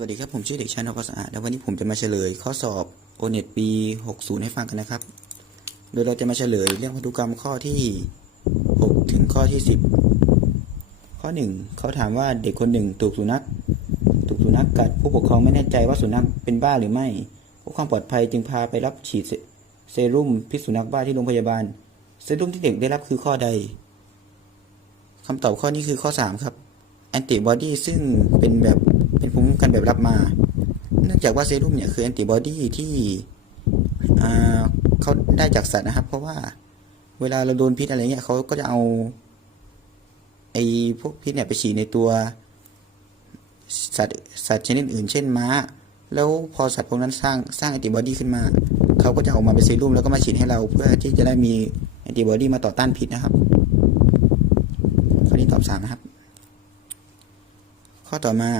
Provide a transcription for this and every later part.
สวัสดีครับผมชื่อเด็กชายนพสะอาดและวันนี้ผมจะมาเฉลยข้อสอบโอเน็ตปี 60 ให้ฟังกันนะครับ โดยเราจะมาเฉลยเรื่องพันธุกรรมข้อที่ 6 ถึงข้อที่ 10 ข้อ 1 เขาถามว่าเด็กคนหนึ่งถูกสุนัขถูกสุนัขกัดผู้ปกครองไม่แน่ใจว่าสุนัขเป็นบ้าหรือไม่เพื่อความปลอดภัยจึงพาไปรับฉีดเซรุ่มพิษสุนัขบ้าที่โรงพยาบาล เซรุ่มที่เด็กได้รับคือข้อใดคำตอบข้อนี้คือข้อ 3 ครับแอนติบอดีซึ่งเป็นแบบ เป็นภูมิคุ้มกันแบบรับมา เนื่องจากว่าเซรุ่มเนี่ยคือแอนติบอดีที่เขาได้จากสัตว์นะครับ เพราะว่าเวลาเราโดนพิษอะไรเงี้ยเขาก็จะเอาไอ้พวกพิษเนี่ยไปฉีดในตัวสัตว์สัตว์ชนิดอื่น เช่นม้า แล้วพอสัตว์พวกนั้นสร้างสร้างแอนติบอดีขึ้นมา เขาก็จะเอามาเป็นเซรุ่มแล้วก็มาฉีดให้เราเพื่อที่จะได้มีแอนติบอดีมาต่อต้านพิษนะครับข้อนี้ตอบสามนะครับ ข้อต่อมา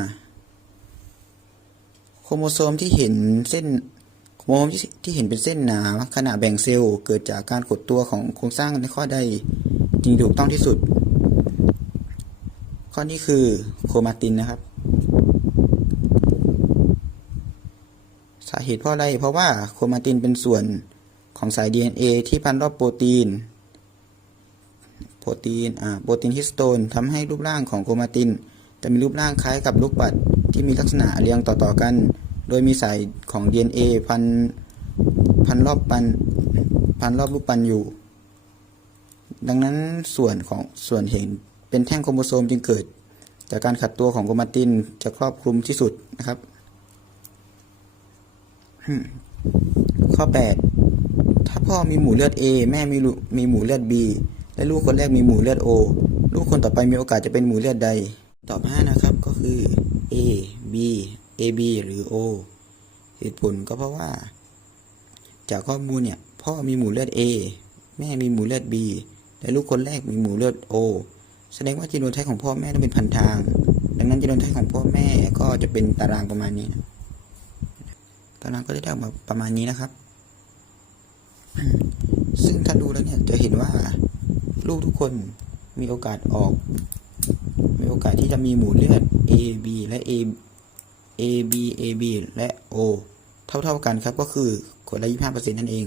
โครโมโซมที่เห็นเส้นโครโมโซมที่ที่เห็นเป็นเส้นหนาขณะแบ่งเซลล์เกิดจากการกดตัวของโครงสร้างในข้อใดจริงถูกต้องที่สุด ข้อนี้คือโครมาตินนะครับ สาเหตุเพราะอะไร เพราะว่าโครมาตินเป็นส่วนของสาย DNA ที่พันรอบโปรตีน โปรตีน อ่า โปรตีนฮิสโตนทำให้รูปร่างของโครมาติน จะมีรูปร่างคล้ายกับลูกปัดที่มีลักษณะเรียงต่อๆกัน โดยมีสายของ DNA พันพันรอบปันพันรอบลูกปันอยู่ ดังนั้นส่วนของส่วนเห็นเป็นแท่งโครโมโซมจึงเกิด จากการขัดตัวของโครมาตินจะครอบคลุมที่สุดนะครับ ข้อ 8 ถ้าพ่อมีหมู่เลือด A แม่มีมีหมู่เลือด B และลูกคนแรกมีหมู่เลือด O ลูกคนต่อไปมีโอกาสจะเป็นหมู่เลือดใด ตอบ 5 นะครับก็คือ A B AB หรือ O เหตุผลก็เพราะว่า จากข้อมูลเนี่ยพ่อมีหมู่เลือด A แม่มีหมู่เลือด B และลูกคนแรกมีหมู่เลือด O แสดงว่าจีโนไทป์ของพ่อแม่ต้องเป็นพันทาง ดังนั้นจีโนไทป์ของพ่อแม่ก็จะเป็นตารางประมาณนี้นะตารางก็จะได้ออกมาประมาณนี้นะครับ ซึ่งถ้าดูแล้วเนี่ยจะเห็นว่าลูกทุกคนมีโอกาสออก มีโอกาสที่จะมีหมู่เลือด A B และ A A B A B และ O เท่าๆกันครับก็คือคนละ25%นั่นเอง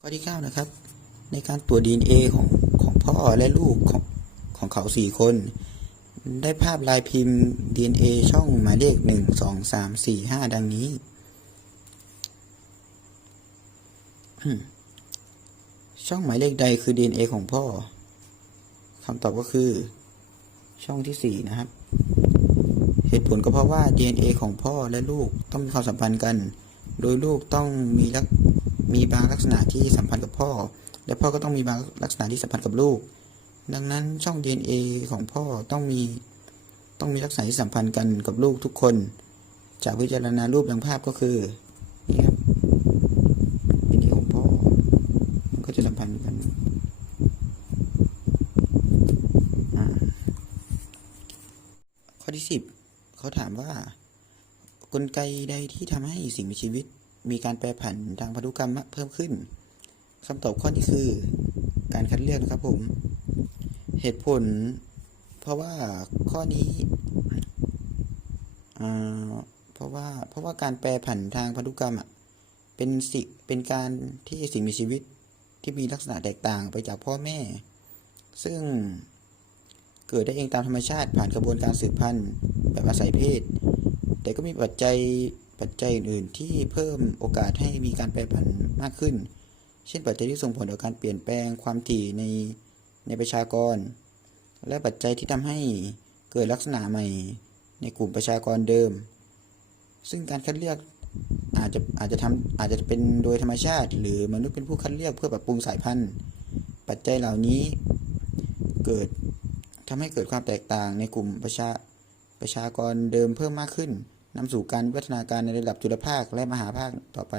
ข้อที่ 9 นะครับ ในการตรวจ DNA ของของพ่อและลูกของของเขาสี่คน ได้ภาพลายพิมพ์ DNA ช่องหมายเลข 1 2 3 4 5 ดังนี้ ช่องหมายเลขใดคือ DNA ของพ่อคำตอบก็คือช่องที่สี่นะครับ เหตุผลก็เพราะว่า DNA ของพ่อและลูกต้องมีความสัมพันธ์กัน โดยลูกต้องมีลักมีบางลักษณะที่สัมพันธ์กับพ่อ และพ่อก็ต้องมีบางลักษณะที่สัมพันธ์กับลูก ดังนั้นช่อง DNA ของพ่อต้องมีต้องมีลักษณะที่สัมพันธ์กันกับลูกทุกคน จากพิจารณารูปดังภาพก็คือนี่ครับ DNA ของพ่อก็จะสัมพันธ์กันข้อที่สิบ เขาถามว่ากลไกใดที่ทำให้สิ่งมีชีวิต มีการแปรผันทางพันธุกรรมเพิ่มขึ้นคำตอบข้อนี้คือ การคัดเลือกนะครับผม เหตุผล เพราะว่าข้อนี้เพราะว่าเพราะว่าการแปรผันทางพันธุกรรมอะเป็นสิเป็นการที่สิ่งมีชีวิตที่มีลักษณะแตกต่างไปจากพ่อแม่ ซึ่ง เกิดได้เองตามธรรมชาติผ่านกระบวนการสืบพันธุ์แบบอาศัยเพศ แต่ก็มีปัจจัยปัจจัยอื่นๆที่เพิ่มโอกาสให้มีการแปรผันมากขึ้น เช่นปัจจัยที่ส่งผลต่อการเปลี่ยนแปลงความถี่ในในประชากร และปัจจัยที่ทำให้เกิดลักษณะใหม่ในกลุ่มประชากรเดิม ซึ่งการคัดเลือกอาจจะอาจจะทำอาจจะเป็นโดยธรรมชาติ หรือมนุษย์เป็นผู้คัดเลือกเพื่อปรับปรุงสายพันธุ์ ปัจจัยเหล่านี้เกิด ทำให้เกิดความแตกต่างในกลุ่มประชาประชากรเดิมเพิ่มมากขึ้นนำสู่การพัฒนาการในระดับจุลภาคและมหาภาคต่อไป